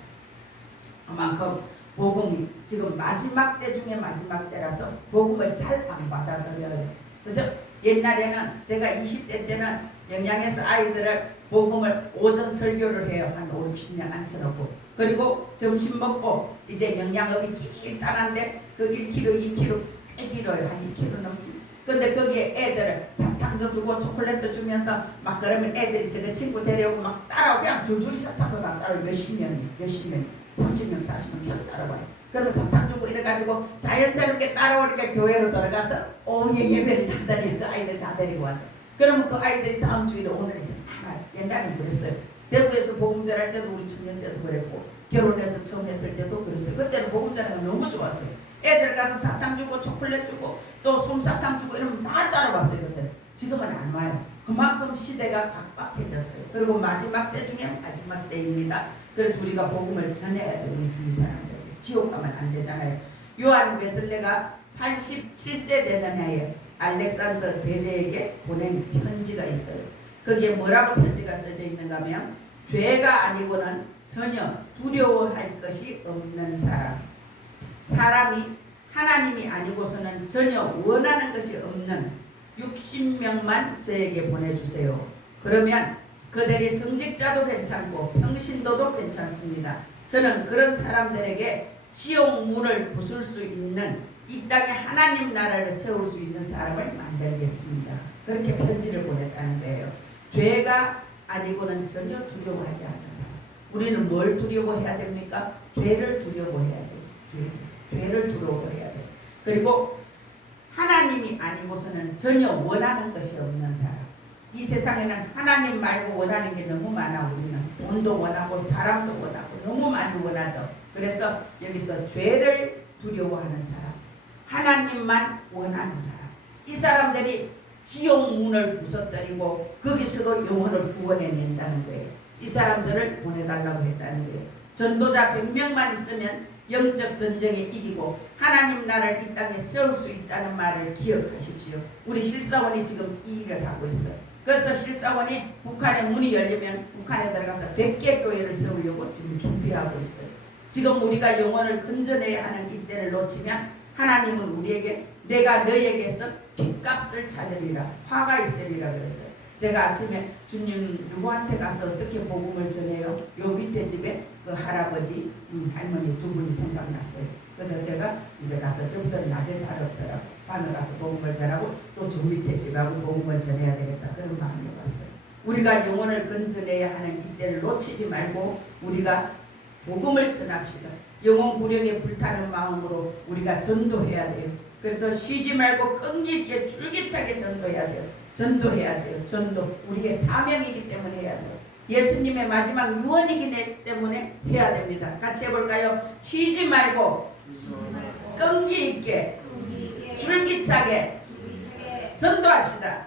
그만큼 복음이 지금 마지막 때 중에 마지막 때라서 복음을 잘 안 받아들여요. 그죠? 옛날에는 제가 20대 때는 영양에서 아이들을 복음을 오전 설교를 해요. 한 5, 60명 앉혀놓고. 그리고 점심 먹고 이제 영양업이 길단한데 그 1kg, 2kg 꽤 길어요. 한 2kg 넘지. 근데 거기에 애들을 사탕도 주고 초콜릿도 주면서 막 그러면 애들이 저거 친구 데려오고 막 따라오고 그냥 줄줄이 사탕도 다 따라오고 몇십 명이 30명, 40명 계속 따라와요. 그러면 사탕 주고 이래가지고 자연스럽게 따라오니까 교회로 들어가서 예배를 다 드리고 그 아이들 다 데리고 와서 그러면 그 아이들이 다음 주일에 오늘 애들 많아요. 옛날에는 그랬어요. 대구에서 복음 전할 때도 우리 청년 때도 그랬고 결혼해서 처음 했을 때도 그랬어요. 그때는 복음 전하기가 너무 좋았어요. 애들 가서 사탕 주고 초콜릿 주고 또 솜사탕 주고 이러면 다 따라왔어요. 그때. 지금은 안 와요. 그만큼 시대가 각박해졌어요. 그리고 마지막 때 중에 마지막 때입니다. 그래서 우리가 복음을 전해야 돼요. 우리 주위 사람들에게. 지옥 가면 안 되잖아요. 요한 웨슬레가 87세 되는 해에 알렉산더 대제에게 보낸 편지가 있어요. 거기에 뭐라고 편지가 써져 있는가 하면 죄가 아니고는 전혀 두려워할 것이 없는 사람이 하나님이 아니고서는 전혀 원하는 것이 없는 60명만 저에게 보내주세요. 그러면 그들이 성직자도 괜찮고 평신도도 괜찮습니다. 저는 그런 사람들에게 지옥 문을 부술 수 있는 이 땅에 하나님 나라를 세울 수 있는 사람을 만들겠습니다. 그렇게 편지를 보냈다는 거예요. 죄가 아니고는 전혀 두려워하지 않는 사람. 우리는 뭘 두려워해야 됩니까? 죄를 두려워해야 돼요. 죄를 두려워해야 돼요. 그리고 하나님이 아니고서는 전혀 원하는 것이 없는 사람. 이 세상에는 하나님 말고 원하는 게 너무 많아. 우리는 돈도 원하고 사람도 원하고 너무 많이 원하죠. 그래서 여기서 죄를 두려워하는 사람, 하나님만 원하는 사람, 이 사람들이 지옥 문을 부숴뜨리고 거기서도 영혼을 구원해낸다는 거예요. 이 사람들을 보내달라고 했다는 거예요. 전도자 100명만 있으면 영적 전쟁에 이기고 하나님 나라를 이 땅에 세울 수 있다는 말을 기억하십시오. 우리 실사원이 지금 이 일을 하고 있어요. 그래서 실사원이 북한에 문이 열리면 북한에 들어가서 100개 교회를 세우려고 지금 준비하고 있어요. 지금 우리가 영혼을 건져내야 하는 이때를 놓치면 하나님은 우리에게 내가 너에게서 핏값을 찾으리라, 화가 있으리라 그랬어요. 제가 아침에 주님 누구한테 가서 어떻게 복음을 전해요? 요 밑에 집에 그 할아버지 할머니 두 분이 생각났어요. 그래서 제가 이제 가서 저분들은 낮에 잘 없더라고. 밤에 가서 복음을 전하고 또 저 밑에 집하고 복음을 전해야 되겠다. 그런 마음이 왔어요. 우리가 영혼을 건져내야 하는 이때를 놓치지 말고 우리가 복음을 전합시다. 영혼 구령에 불타는 마음으로 우리가 전도해야 돼요. 그래서 쉬지 말고 끈기 있게 줄기차게 전도해야 돼요. 전도해야 돼요. 전도. 우리의 사명이기 때문에 해야 돼요. 예수님의 마지막 유언이기 때문에 해야 됩니다. 같이 해볼까요? 쉬지 말고 끈기 있게 줄기차게 전도합시다.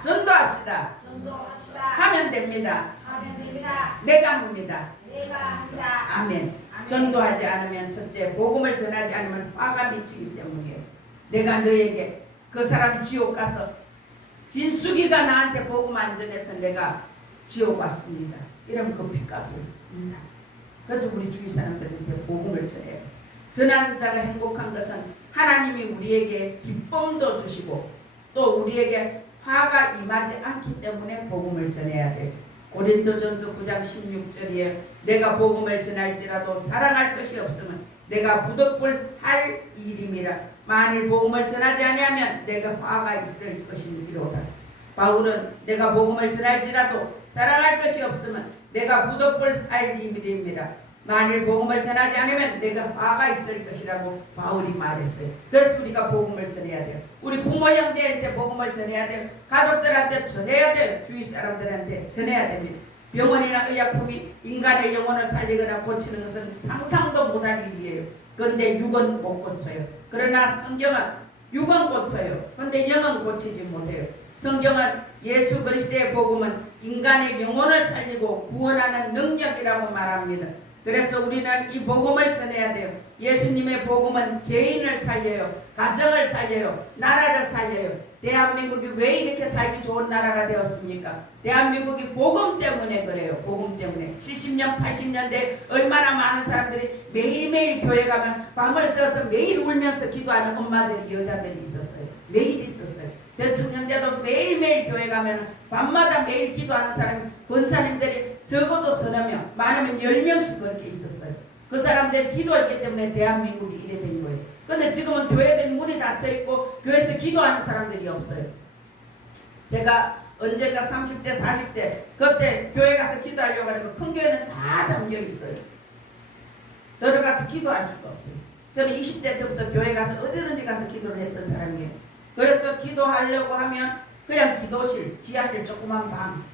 전도합시다. 하면 됩니다. 내가 합니다. 아멘. 전도하지 않으면 첫째 복음을 전하지 않으면 화가 미치기 때문이에요. 내가 너에게 그 사람 지옥 가서 진숙이가 나한테 복음 안 전해서 내가 지옥 왔습니다. 이러면 그 핏값을 묻는다. 그래서 우리 주위 사람들한테 복음을 전해야 돼. 전하는 자가 행복한 것은 하나님이 우리에게 기쁨도 주시고 또 우리에게 화가 임하지 않기 때문에 복음을 전해야 돼. 고린도전서 9장 16절에 내가 복음을 전할지라도 자랑할 것이 없으면 내가 부득불 할 일임이라. 만일 복음을 전하지 아니하면 내가 화가 있을 것이니로다. 바울은 내가 복음을 전할지라도 자랑할 것이 없으면 내가 부득불 할 일임이라. 만일 복음을 전하지 않으면 내가 화가 있을 것이라고 바울이 말했어요. 그래서 우리가 복음을 전해야 돼요. 우리 부모 형제한테 복음을 전해야 돼요. 가족들한테 전해야 돼요. 주위 사람들한테 전해야 됩니다. 병원이나 의약품이 인간의 영혼을 살리거나 고치는 것은 상상도 못할 일이에요. 그런데 육은 못 고쳐요. 그러나 성경은 육은 고쳐요. 그런데 영은 고치지 못해요. 성경은 예수 그리스도의 복음은 인간의 영혼을 살리고 구원하는 능력이라고 말합니다. 그래서 우리는 이 복음을 전해야 돼요. 예수님의 복음은 개인을 살려요. 가정을 살려요. 나라를 살려요. 대한민국이 왜 이렇게 살기 좋은 나라가 되었습니까? 대한민국이 복음 때문에 그래요. 복음 때문에. 70년 80년대 얼마나 많은 사람들이 매일매일 교회 가면 밤을 새워서 매일 울면서 기도하는 엄마들이 여자들이 있었어요. 매일 있었어요. 저 청년대도 매일매일 교회 가면 밤마다 매일 기도하는 사람이 권사님들이 적어도 서너 명, 많으면 10명씩 그렇게 있었어요. 그 사람들이 기도했기 때문에 대한민국이 이래 된 거예요. 근데 지금은 교회들이 문이 닫혀 있고 교회에서 기도하는 사람들이 없어요. 제가 언젠가 30대 40대 그때 교회 가서 기도하려고 하니까 큰 교회는 다 잠겨 있어요. 들어가서 기도할 수가 없어요. 저는 20대 때부터 교회 가서 어디든지 가서 기도를 했던 사람이에요. 그래서 기도하려고 하면 그냥 기도실, 지하실 조그만 방,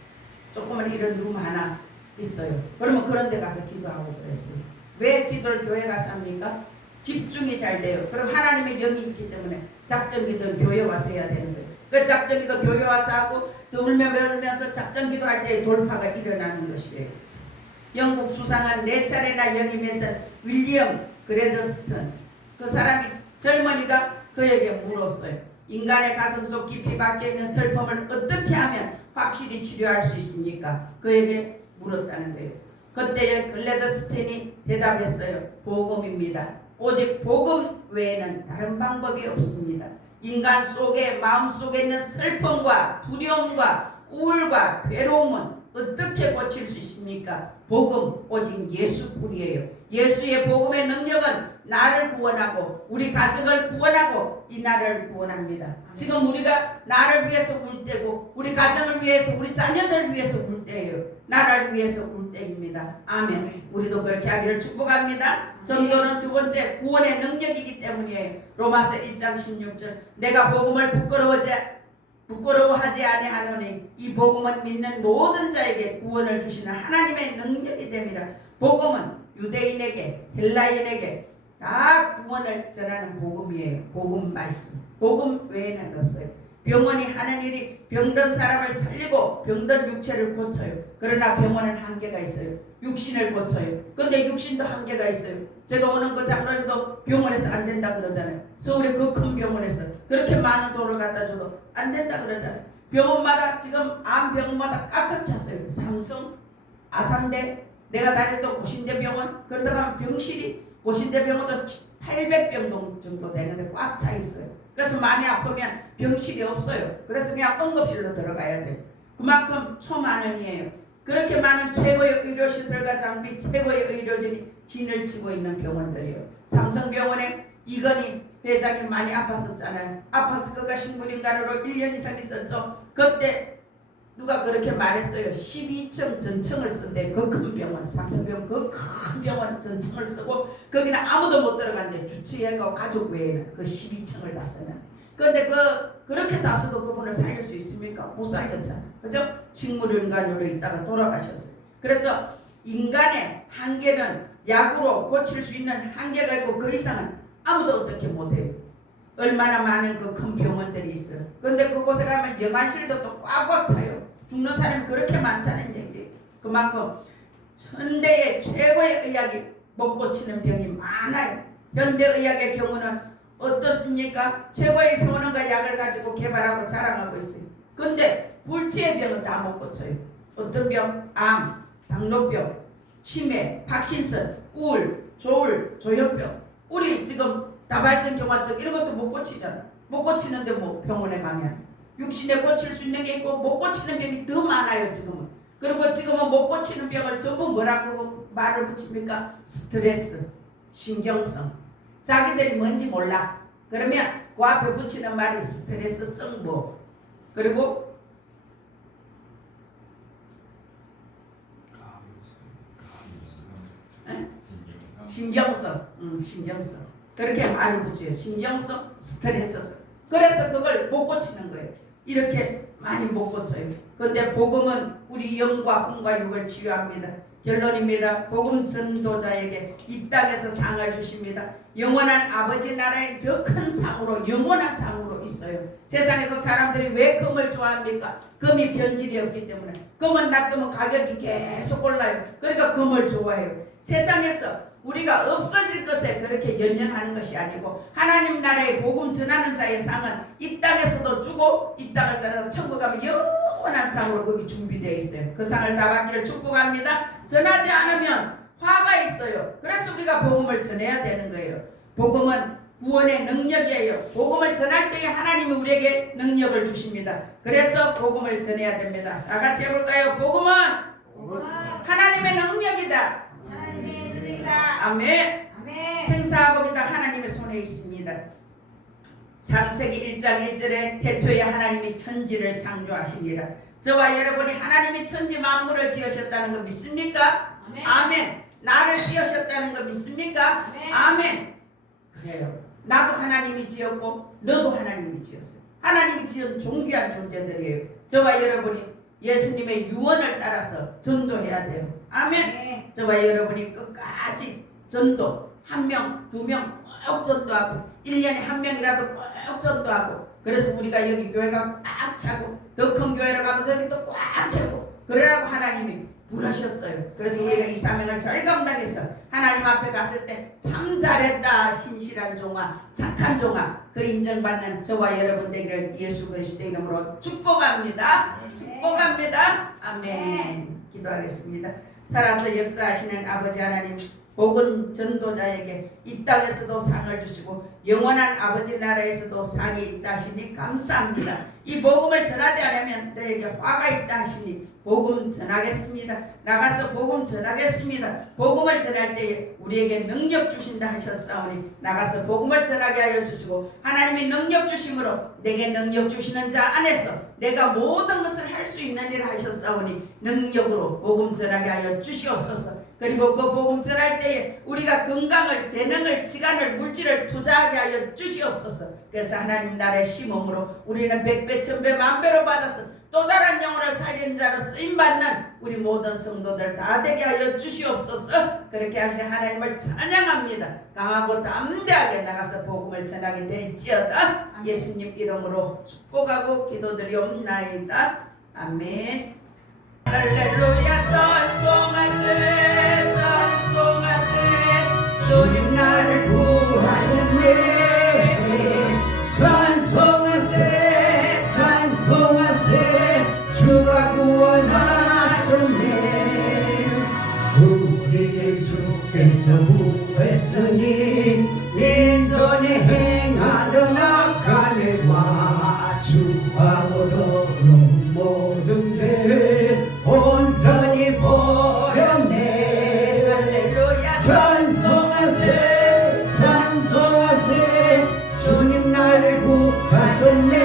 조그만 이런 룸 하나 있어요. 그러면 그런 데 가서 기도하고 그랬어요. 왜 기도를 교회 가서 합니까? 집중이 잘 돼요. 그럼 하나님의 영이 있기 때문에 작전기도는 교회 와서 해야 되는 거예요. 그 작전기도 교회 와서 하고 또 울면서 작전기도 할 때 돌파가 일어나는 것이에요. 영국 수상한 4차례나 영임했던 윌리엄 그레더스턴, 그 사람이 젊은이가 그에게 물었어요. 인간의 가슴속 깊이 박혀있는 슬픔을 어떻게 하면 확실히 치료할 수 있습니까? 그에게 물었다는 거예요. 그때에 글래더스텐이 대답했어요. 복음입니다. 오직 복음 외에는 다른 방법이 없습니다. 인간 속에 마음속에 있는 슬픔과 두려움과 우울과 괴로움은 어떻게 고칠 수 있습니까? 복음, 오직 예수뿐이에요. 예수의 복음의 능력은 나를 구원하고 우리 가족을 구원하고 이 나라를 구원합니다. 지금 우리가 나를 위해서 울 때고 우리 가정을 위해서 우리 자녀들을 위해서 울 때예요. 나라를 위해서 울 때입니다. 아멘. 우리도 그렇게 하기를 축복합니다. 전도는 두 번째 구원의 능력이기 때문이에요. 로마서 1장 16절 내가 복음을 부끄러워하지 아니하노니 이 복음은 믿는 모든 자에게 구원을 주시는 하나님의 능력이 됨이라. 복음은 유대인에게 헬라인에게 다 구원을 전하는 복음이에요. 복음 말씀. 복음 외에는 없어요. 병원이 하는 일이 병든 사람을 살리고 병든 육체를 고쳐요. 그러나 병원은 한계가 있어요. 육신을 고쳐요. 근데 육신도 한계가 있어요. 제가 오는 그 장로님도 병원에서 안 된다 그러잖아요. 서울의 그 큰 병원에서 그렇게 많은 돈을 갖다 줘도 안 된다 그러잖아요. 병원마다 지금 암병원마다 꽉꽉 찼어요. 삼성, 아산대, 내가 다녔던 고신대 병원, 그러다가 병실이 고신대 병원도 800병 정도 되는데 꽉 차 있어요. 그래서 많이 아프면 병실이 없어요. 그래서 그냥 응급실로 들어가야 돼요. 그만큼 초만원이에요. 그렇게 많은 최고의 의료시설과 장비, 최고의 의료진이 진을 치고 있는 병원들이에요. 삼성병원에 이건희 회장이 많이 아팠었잖아요. 아파서 그가 신부인간으로 1년 이상 있었죠. 그때 누가 그렇게 말했어요. 12층 전층을 쓴대. 그 큰 병원, 삼성병원 그 큰 병원 전층을 쓰고 거기는 아무도 못 들어간대. 주치의하고 가족 외에는 그 12층을 다 쓰는. 그런데 그렇게 다 써도 그분을 살릴 수 있습니까? 못 살렸잖아. 그죠? 식물인간으로 있다가 돌아가셨어요. 그래서 인간의 한계는 약으로 고칠 수 있는 한계가 있고 그 이상은 아무도 어떻게 못해요. 얼마나 많은 그 큰 병원들이 있어요. 그런데 그곳에 가면 영안실도 또 꽉꽉 차요. 죽는 사람이 그렇게 많다는 얘기예요. 그만큼 현대의 최고의 의학이 못 고치는 병이 많아요. 현대의학의 경우는 어떻습니까? 최고의 효능과 약을 가지고 개발하고 자랑하고 있어요. 근데 불치의 병은 다 못 고쳐요. 어떤 병? 암, 당뇨병, 치매, 파킨슨, 우울, 조울, 조현병. 우리 지금 다발성 경화증 이런 것도 못 고치잖아. 못 고치는데 뭐 병원에 가면 육신에 고칠 수 있는 게 있고 못 고치는 병이 더 많아요 지금은. 그리고 지금은 못 고치는 병을 전부 뭐라고 말을 붙입니까? 스트레스, 신경성. 자기들이 뭔지 몰라. 그러면 그 앞에 붙이는 말이 스트레스성 뭐. 그리고 신경성. 신경성. 그렇게 말을 붙여요. 신경성, 스트레스성. 그래서 그걸 못 고치는 거예요. 이렇게 많이 못 고쳐요. 그런데 복음은 우리 영과 혼과 육을 치유합니다. 결론입니다. 복음 전도자에게 이 땅에서 상을 주십니다. 영원한 아버지 나라의 더 큰 상으로 영원한 상으로 있어요. 세상에서 사람들이 왜 금을 좋아합니까? 금이 변질이 없기 때문에. 금은 놔두면 가격이 계속 올라요. 그러니까 금을 좋아해요. 세상에서 우리가 없어질 것에 그렇게 연연하는 것이 아니고 하나님 나라의 복음 전하는 자의 상은 이 땅에서도 주고 이 땅을 따라서 천국 가면 영원한 상으로 거기 준비되어 있어요. 그 상을 다 받기를 축복합니다. 전하지 않으면 화가 있어요. 그래서 우리가 복음을 전해야 되는 거예요. 복음은 구원의 능력이에요. 복음을 전할 때에 하나님이 우리에게 능력을 주십니다. 그래서 복음을 전해야 됩니다. 다 같이 해볼까요? 복음은 하나님의 능력이다. 아멘. 아멘. 생사하복이 다 하나님의 손에 있습니다. 창세기 1장 1절에 태초에 하나님이 천지를 창조하시니라. 저와 여러분이 하나님이 천지 만물을 지으셨다는 거 믿습니까? 아멘. 아멘. 나를 지으셨다는 거 믿습니까? 아멘. 아멘. 그래요. 나도 하나님이 지었고 너도 하나님이 지었어요. 하나님이 지은 존귀한 존재들이에요. 저와 여러분이 예수님의 유언을 따라서 전도해야 돼요. 아멘. 네. 저와 여러분이 끝까지 전도 한 명, 두 명 꼭 전도하고 1년에 한 명이라도 꼭 전도하고 그래서 우리가 여기 교회가 꽉 차고 더 큰 교회로 가면 거기 또 꽉 차고 그러라고 하나님이 부르셨어요. 그래서 우리가 이 사명을 잘 감당해서 하나님 앞에 갔을 때 참 잘했다 신실한 종아 착한 종아 그 인정받는 저와 여러분 되기를 예수 그리스도의 이름으로 축복합니다. 축복합니다. 아멘. 기도하겠습니다. 살아서 역사하시는 아버지 하나님 복음 전도자에게 이 땅에서도 상을 주시고 영원한 아버지 나라에서도 상이 있다 하시니 감사합니다. 이 복음을 전하지 않으면 너에게 화가 있다 하시니 복음 전하겠습니다. 나가서 복음 전하겠습니다. 복음을 전할 때에 우리에게 능력 주신다 하셨사오니 나가서 복음을 전하게 하여 주시고 하나님이 능력 주심으로 내게 능력 주시는 자 안에서 내가 모든 것을 할 수 있는 일을 하셨사오니 능력으로 복음 전하게 하여 주시옵소서. 그리고 그 복음 전할 때에 우리가 건강을, 재능을, 시간을, 물질을 투자하게 하여 주시옵소서. 그래서 하나님 나라의 심음으로 우리는 백배, 천배, 만배로 받아서 또 다른 영혼을 살린 자로 쓰임받는 우리 모든 성도들 다 되게 하여 주시옵소서. 그렇게 하시는 하나님을 찬양합니다. 강하고 담대하게 나가서 복음을 전하게 될지어다. 예수님 이름으로 축복하고 기도드리옵나이다. 아멘. 할렐루야. 찬송하세 찬송하세 주님 나를 구하셨네. 찬송하세 찬송하세 주가 구원하셨네. 우리를 주께서 구했으니 인전에 행하던 악한 일과 주하고 더러운 모든 죄를 온전히 버렸네. 할렐루야. 찬송하세 찬송하세 주님 나를 구하셨네.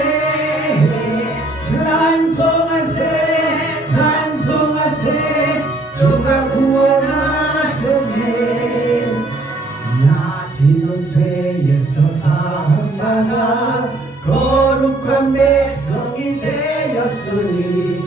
찬송하세 찬송하세 주가 구원하셨네. 나 지금 죄에서 사함받아 거룩한 백성이 되었으니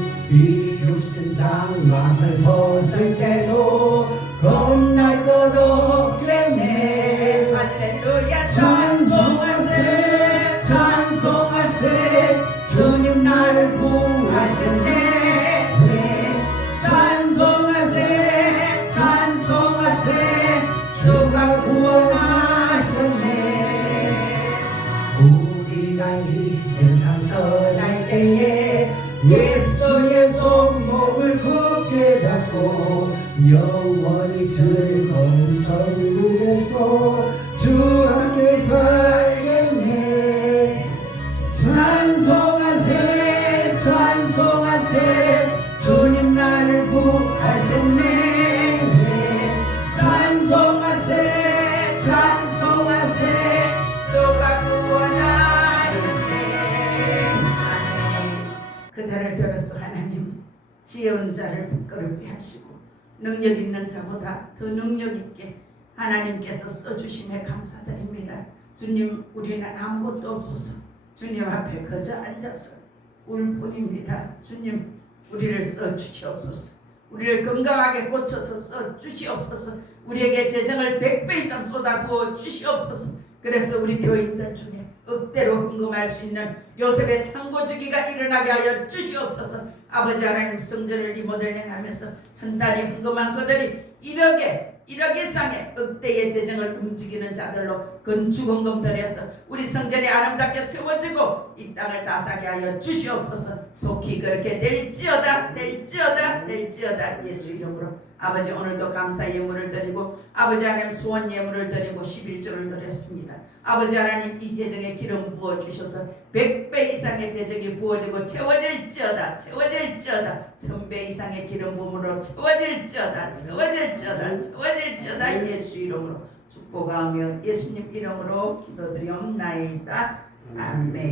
지혜운 자를 부끄럽게 하시고 능력 있는 자보다 더 능력 있게 하나님께서 써주심에 감사드립니다. 주님, 우리는 아무것도 없어서 주님 앞에 거저 앉아서 울 뿐입니다. 주님, 우리를 써주시옵소서. 우리를 건강하게 고쳐서 써주시옵소서. 우리에게 재정을 100배 이상 쏟아부어 주시옵소서. 그래서 우리 교인들 중에 억대로 헌금할 수 있는 요셉의 창고주기가 일어나게 하여 주시옵소서. 아버지 하나님, 성전을 리모델링하면서 천단위 헌금한 그들이 1억 이상의 억대의 재정을 움직이는 자들로 건축헌금 들여서 우리 성전이 아름답게 세워지고 이 땅을 다사게 하여 주시옵소서. 속히 그렇게 될지어다. 예수 이름으로 아버지, 오늘도 감사 예물을 드리고 아버지 하나님 소원 예물을 드리고 11조를 드렸습니다. 아버지 하나님, 이 재정에 기름 부어주셔서 100배 이상의 재정이 부어지고 채워질지어다. 1000배 이상의 기름 부음으로 채워질지어다. 예수 이름으로 축복하며 예수님 이름으로 기도드리옵나이다. 아멘.